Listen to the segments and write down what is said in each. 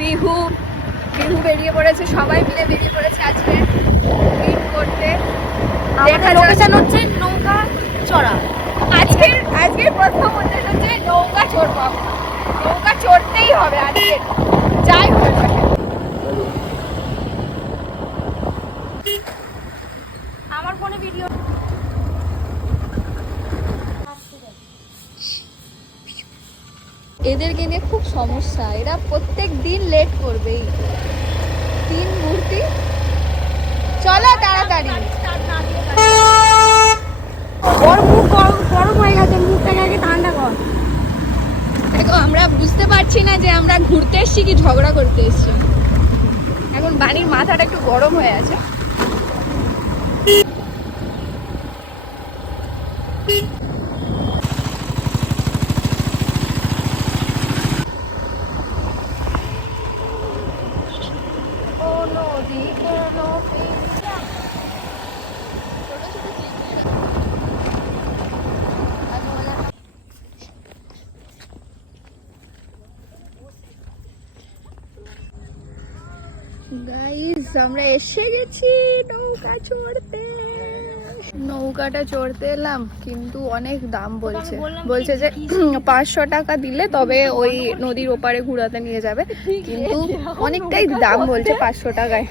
বিহু বেরিয়ে পড়েছে, সবাই মিলে বেরিয়ে পড়েছে আজকে ঈদ করতে। আমাদের লোকেশন হচ্ছে নৌকা চড়া। আজকের প্রথম উদ্দেশ্য হচ্ছে নৌকা চড়বো। নৌকা চড়তেই হবে আজকে, যাই হোক। আমার ফোনে ভিডিও এদেরকে নিয়ে খুব সমস্যা, এরা প্রত্যেক দিন লেট করবেই। 3 মূর্তি, চলো তাড়াতাড়ি। ওর মুখ গরম হয়ে গেছে, মুখটাকে আগে ঠান্ডা কর। দেখো আমরা বুঝতে পারছি না যে আমরা ঘুরতে এসেছি কি ঝগড়া করতে এসেছি। এখন বাড়ির মাথাটা একটু গরম হয়ে আছে। গাইস আমরা এসে গেছি নৌকা চড়তে। নৌকাটা চড়তে এলাম, কিন্তু অনেক দাম বলছে যে 500 টাকা দিলে তবে ওই নদীর ওপারে ঘোরাতে নিয়ে যাবে, কিন্তু অনেকটাই দাম বলছে 500 টাকায়।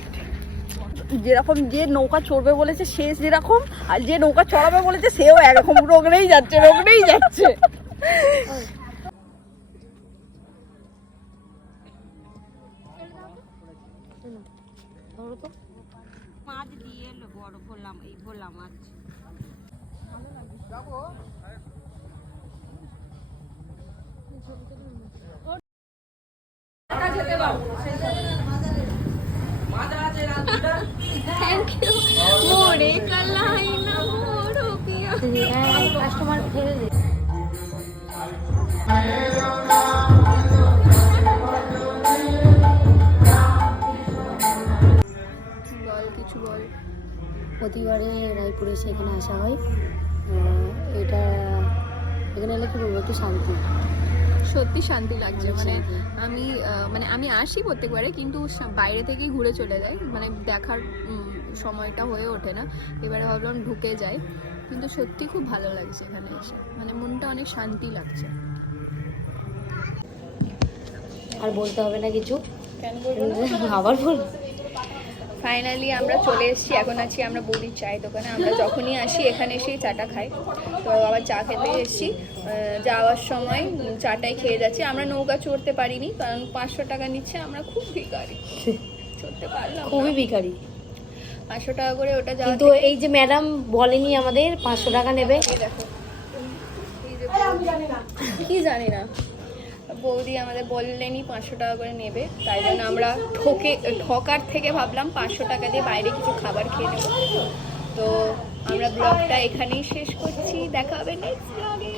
যেরকম যে নৌকা চড়বে বলেছে সে যেরকম, আর যে নৌকা চড়াবে বলেছে সেও এরকম রোগড়েই যাচ্ছে। মাছ দিয়ে এলো বড় ভোলা মাছ। থ্যাংক ইউ মোরে কালাই না মোরো পিয়া। কাস্টমার ফেলে দে। কিছু বল। প্রতিবারে রায়পুরে সেখানে আসা হয়, এটা এখানে এলে কি বলবো, একটু শান্তি, সত্যি শান্তি লাগছে। আমি আসি প্রত্যেকবারে, কিন্তু বাইরে থেকেই ঘুরে চলে যাই, মানে দেখার সময়টা হয়ে ওঠে না। এবারে ভাবলাম ঢুকে যাই, কিন্তু সত্যি খুব ভালো লাগছে এখানে এসে, মানে মনটা অনেক শান্তি লাগছে। আর বলতে হবে না কিছু, আবার বল। ফাইনালি আমরা চলে এসেছি, এখন আছি আমরা বৌদির চায়ের দোকানে। আমরা যখনই আসি এখানে এসেই চাটা খাই, তো আবার চা খেতে এসেছি। যাওয়ার সময় চাটাই খেয়ে যাচ্ছি। আমরা নৌকা চড়তে পারিনি, কারণ 500 টাকা নিচ্ছে। আমরা খুব ভিখারি, চড়তে পারলাম খুবই ভিখারি। 500 টাকা করে ওটা যাওয়া। কিন্তু এই যে ম্যাডাম বলেনি আমাদের 500 টাকা নেবে, দেখো কি জানি না, বৌদি আমাদের বললেনি 500 টাকা করে নেবে, তাই জন্য আমরা ঠকার থেকে ভাবলাম 500 টাকা দিয়ে বাইরে কিছু খাবার খেয়ে নেবো। তো আমরা ব্লগটা এখানেই শেষ করছি, দেখা হবে নেক্সট ব্লগে।